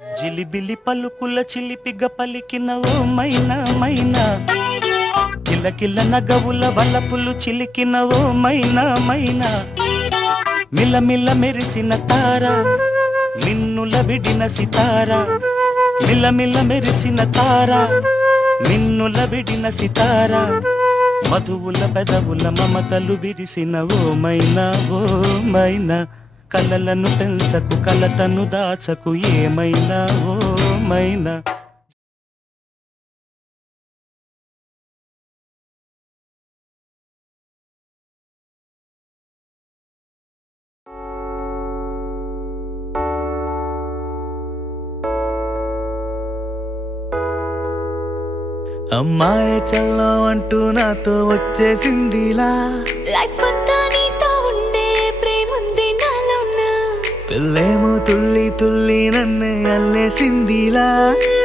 జిలిబిలి పలుకుల చిలిపిగ పలికిన ఓ మైనా మైనా, కిలకిల నగవుల వలపులు చిలికిన ఓ మైనా మైనా, మిలమిల మెరిసిన తార మిన్నుల విడిన సితార, మిలమిల మెరిసిన తార మిన్నుల విడిన సితార, మధువుల పెదవుల మమతలు విరిసిన ఓ మైనా ఓ మైనా, కలలను పెంచకు కలతను దాచకు ఏమైనా ఓ మైనా. అమ్మాయి చల్లో అంటూ నాతో వచ్చేసిందిలా, లైఫ్ అంతా నీతో ఉండే ప్రేముంది నాలోన, పిల్లేమో తుల్లి తుల్లి నన్నే అల్లేసిందిలా,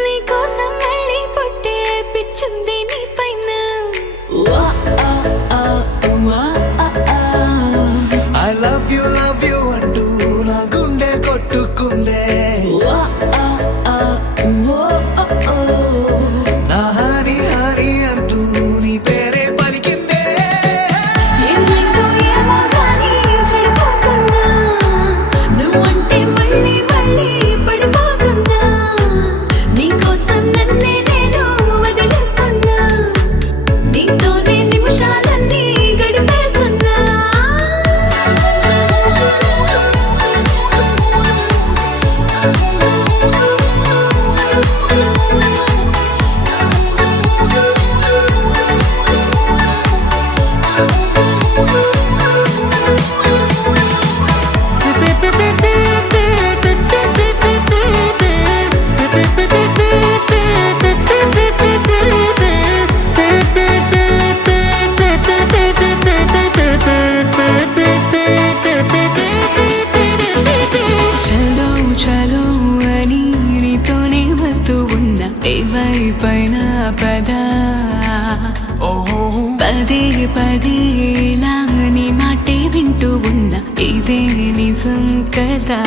నీ కోసం మళ్ళీ పుట్టే పిచ్చుంది నీ పైన. ఐ లవ్ యూ అంటూ నా గుండె కొట్టుకుందే, నా హరి హరి అంటూ నీ పేరే పలికిందే. ఏమైందో ఏమో గానీ చెడిపోతున్నా, నువ్వంటే మళ్ళీ మళ్ళీ పడిపోతున్నా, నీకోసం నన్నే నేను వదిలేస్తున్నా, నీతోనే నిమిషాలన్నీ గడిపేస్తున్నా. చలో చలో అని నీతోనే వస్తూ ఉన్నా, ఏవైపైన పదా పదే పదే ఇలా నీ మాటే వింటూ ఉన్నా, ఇదే నిజం కదా.